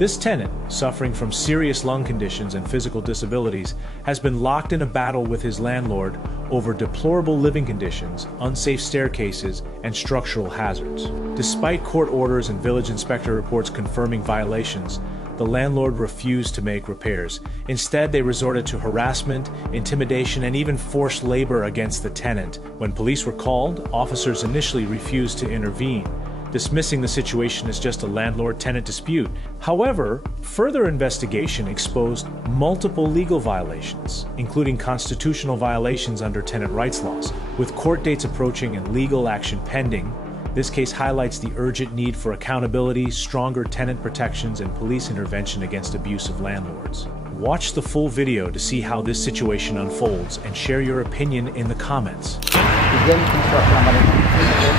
This tenant, suffering from serious lung conditions and physical disabilities, has been locked in a battle with his landlord over deplorable living conditions, unsafe staircases, and structural hazards. Despite court orders and village inspector reports confirming violations, the landlord refused to make repairs. Instead, they resorted to harassment, intimidation, and even forced labor against the tenant. When police were called, officers initially refused to intervene, dismissing the situation as just a landlord-tenant dispute. However, further investigation exposed multiple legal violations, including constitutional violations under tenant rights laws. With court dates approaching and legal action pending, this case highlights the urgent need for accountability, stronger tenant protections, and police intervention against abusive landlords. Watch the full video to see how this situation unfolds and share your opinion in the comments. Begin construction on Monday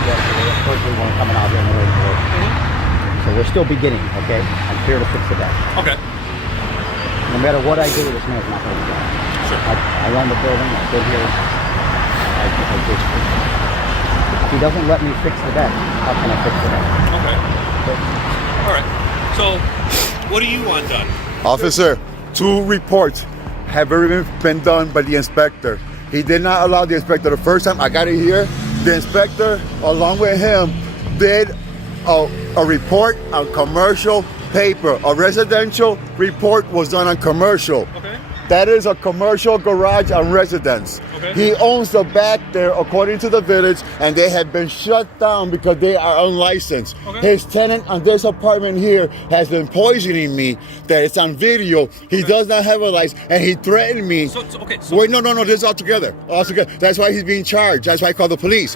yesterday. Of course, we weren't coming out here in the rain. So we're still beginning, okay? I'm here to fix the deck. Okay. No matter what I do, this man's not going to be done. Sure. I own the building. I've been here. If he doesn't let me fix the deck, how can I fix the deck? Okay. All right. So, what do you want done? Officer, 2 reports have already been done by the inspector. He did not allow the inspector the first time I got it here. The inspector, along with him, did a report on commercial paper. A residential report was done on commercial. Okay. That is a commercial garage on residence. Okay. He owns the back there according to the village, and they have been shut down because they are unlicensed. Okay. His tenant on this apartment here has been poisoning me. That it's on video. He does not have a license, and he threatened me. Okay. Wait, no, this is all together. That's why he's being charged. That's why I call the police.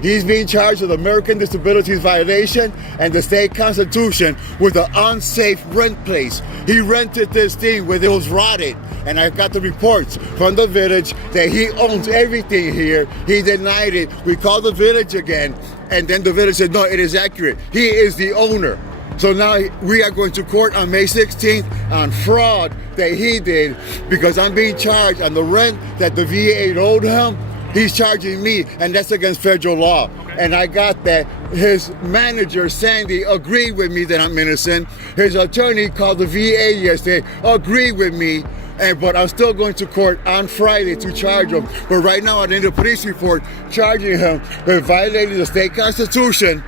He's being charged with American Disabilities violation and the state constitution with an unsafe rent place. He rented this thing where it was rotted, and I got the reports from the village that he owns everything here. He denied it. We called the village again, and then the village said, no, it is accurate. He is the owner. So now we are going to court on May 16th on fraud that he did, because I'm being charged on the rent that the VA owed him. He's charging me, and that's against federal law. Okay. And I got that. His manager, Sandy, agreed with me that I'm innocent. His attorney called the VA yesterday, agreed with me. But I'm still going to court on Friday to charge him. But right now I need a police report charging him with violating the state constitution,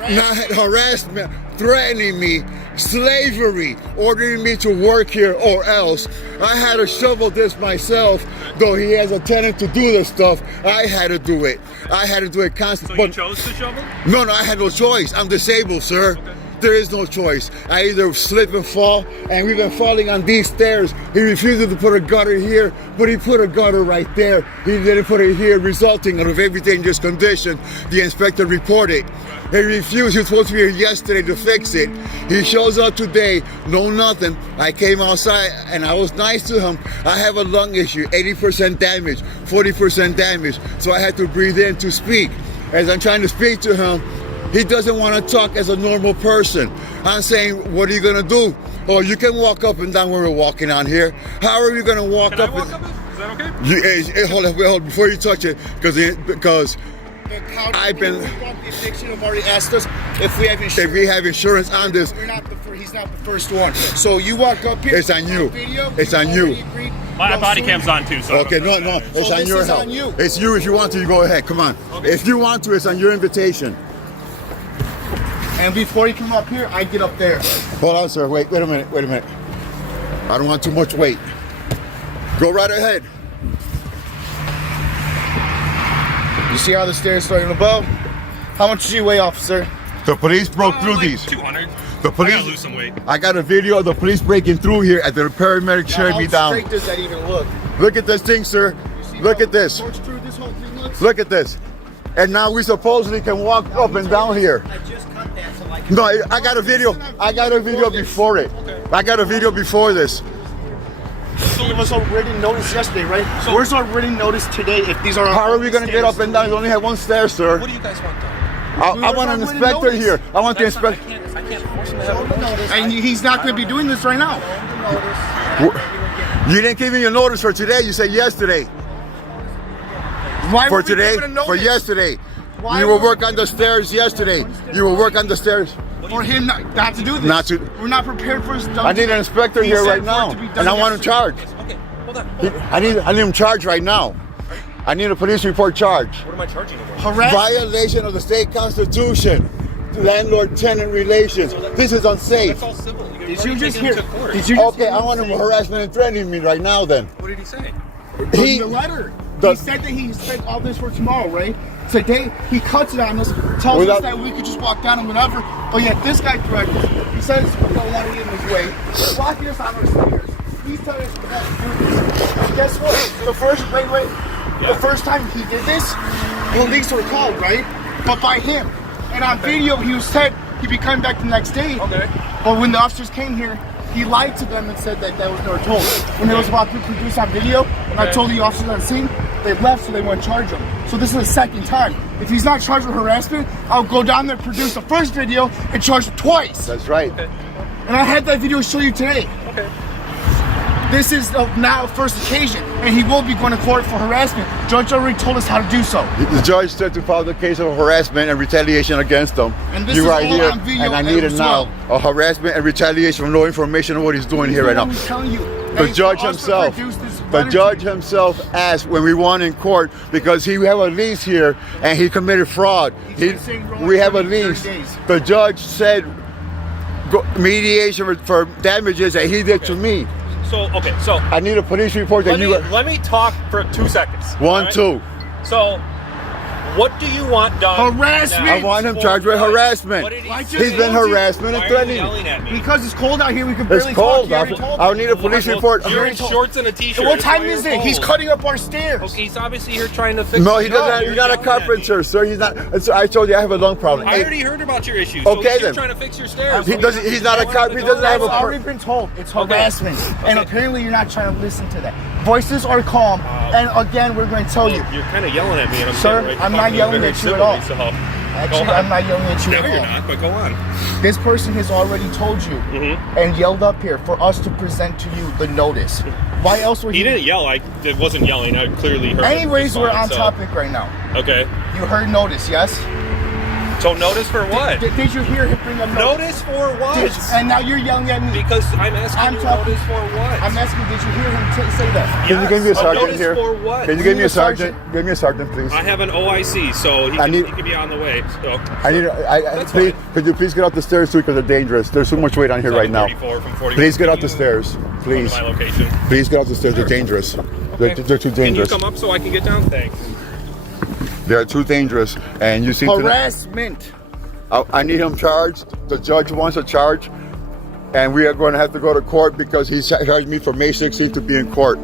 harassment, threatening me, slavery, ordering me to work here or else. I had to shovel this myself, though he has a tenant to do this stuff. I had to do it. Constantly. So you chose to shovel? No, I had no choice. I'm disabled, sir. Okay. There is no choice. I either slip and fall, and we've been falling on these stairs. He refused to put a gutter here, but he put a gutter right there. He didn't put it here, resulting out of everything this condition. The inspector reported. He refused. He was supposed to be here yesterday to fix it. He shows up today, no nothing. I came outside and I was nice to him. I have a lung issue, 80% damage, 40% damage. So I had to breathe in to speak. As I'm trying to speak to him, he doesn't want to talk as a normal person. I'm saying, what are you going to do? Oh, you can walk up and down where we're walking on here. How are you going to walk up? Can I walk up it? Is that okay? Hold before you touch it, because I've been. The addiction have already asked us if we have insurance. If we have insurance on this, He's not the first one. So you walk up here. It's on you. It's on you. My Bodycam's on too. So okay, no, it's on your help. It's you. If you want to, you go ahead. Come on. Okay. If you want to, it's on your invitation. And before you come up here, I get up there. Hold on, sir. Wait a minute. I don't want too much weight. Go right ahead. You see how the stairs starting above? How much do you weigh, officer? The police broke through like these. 200. The police. I gotta lose some weight. I got a video of the police breaking through here at the paramedic carried me down. How straight does that even look? Look at this thing, sir. Look at this. This whole thing looks? Look at this. And now we supposedly can walk up and down here. I just cut that so I can... No, I got a video. I got a video before it. I got a video before this. So it was already noticed yesterday, right? So where's our written notice today if these are... How are we going to get up and down? We only have one stair, sir. What do you guys want done? I want an inspector here. I want the inspector. I can't force him to have a notice. And he's not going to be doing this right now. You didn't give me your notice for today. You said yesterday. Why for were we today? given a notice? For yesterday. Why You will would- work on the stairs yesterday. You will work on the stairs. For him not to do this. Not to- We're not prepared for his I need an inspector here right now, and I want him charged. Okay, hold on. I need him charged right now. I need a police report charge. What am I charging him for? Violation of the state constitution, landlord-tenant relations. This is unsafe. That's all civil. Did you just hear? To court. Did you just Okay, hear I him want him say- harassment and threatening me right now. Then What did he say? he, in the letter. the- He said that he expects all this for tomorrow, right? Today he cuts it on us, tells Without- us that we could just walk down and whatever. But yet this guy threatens. He says we don't want to get in his way. He's blocking us on our stairs. He's telling us we have to do this. And guess what? The first time he did this, police were called, right? But by him. And on video he was said he'd be coming back the next day. Okay. But when the officers came here, he lied to them and said that was never told. When it was about to produce on video, and I told the officers on the scene, they left so they wouldn't charge him. So this is the second time. If he's not charged with harassment, I'll go down there, produce the first video, and charge him twice. that's right. And I had that video show you today. Okay. This is now a first occasion, and he will be going to court for harassment. Judge already told us how to do so. The judge said to file the case of harassment and retaliation against them. And this you is right all here, on video and I need it as now. well. A harassment and retaliation from no information on what he's doing here right now. I'm telling you, The hey, judge for us to himself, produce this the letter judge to you- himself asked when we won in court because he have a lease here and he committed fraud. He's been saying wrong We have a 30 lease. days. The judge said mediation for damages that he did to me. So, okay, so I need a police report that let me talk for 2 seconds. One, all right? two. So, what do you want done? Harassment. now? I want him For charged with what? harassment. What did he Like say? just He's been told you. harassment Why and are you threatening. yelling at me? Because it's cold out here, we can It's barely cold. talk. You already told I me. need a police report. You're in shorts and a t-shirt. What That's time why is you're it? He's cold. cutting up our stairs. Okay, he's obviously here trying to fix No, it. he doesn't. You're He's not a yelling at me. carpenter, sir. He's not. I told you I have a lung problem. I Hey, already heard about your issues. Okay, so he's then. trying to fix your stairs. He So doesn't- he's not a yelling cop. at He the doesn't have I've a door. already been told. It's Okay. harassment. And Okay. apparently you're not trying to listen to that. Voices are calm. And again, we're going to tell you. You're kind of yelling at me, and I'm Sir, saying, right, I'm not talking yelling very at you at all. civilly, So. Actually, Go on. I'm not yelling at you No, at you're all. not, but go on. This person has already told you and yelled up here for us to present to you the notice. Why else would He didn't yell. I wasn't yelling. I clearly heard. Anyways, him we're respond, on so- topic right now. Okay. You heard notice, yes? So notice for what? Did you hear him bring up Notice for what? And now you're yelling at me. Because I'm asking I'm you talking- notice for what? I'm asking, did you hear him say that? Can you give me a Yes. sergeant Notice here? for what? Can you We give need me a a sergeant? sergeant. Give me a sergeant, please. I have an OIC, so he need- can be on the way. So. I need. That's Please, fine. could you please get out the stairs too? Because they're dangerous. There's too much weight on here right now. 34 from 41. Please get out Can the you stairs. come Please. to my location. Please get out the stairs. They're dangerous. They're too dangerous. Can you come up so I can get down? Thanks. They're too dangerous. And you seem to. Harassment. I need him charged. The judge wants a charge. And we are going to have to go to court because he charged me for May 16th to be in court.